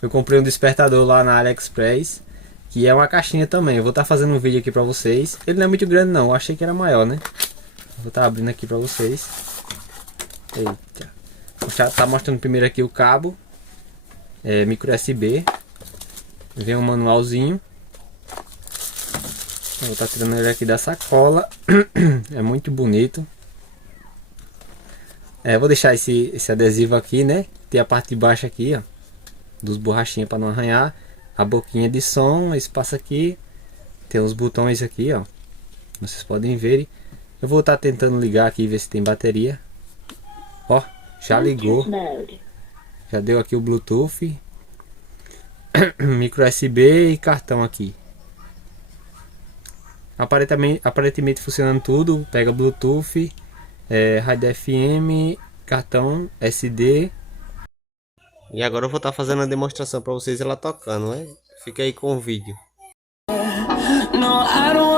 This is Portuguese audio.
Eu comprei um despertador lá na AliExpress, que é uma caixinha também. Eu vou estar fazendo um vídeo aqui pra vocês. Ele não é muito grande não, eu achei que era maior, né? Vou estar abrindo aqui pra vocês. Eita. Vou tá mostrando primeiro aqui o cabo. Micro USB. Vem um manualzinho. Eu vou estar tirando ele aqui da sacola. É muito bonito. Vou deixar esse adesivo aqui, né? Tem a parte de baixo aqui, ó, dos borrachinhas para não arranhar. A boquinha de som, espaço aqui. Tem os botões aqui, ó. Vocês podem ver. Eu vou estar tentando ligar aqui e ver se tem bateria. Ó, já ligou. Já deu aqui o Bluetooth. Micro USB e cartão aqui. Aparentemente funcionando tudo. Pega Bluetooth, rádio FM, cartão SD. E agora eu vou estar fazendo a demonstração para vocês ela tocando, né? Fica aí com o vídeo. No, I don't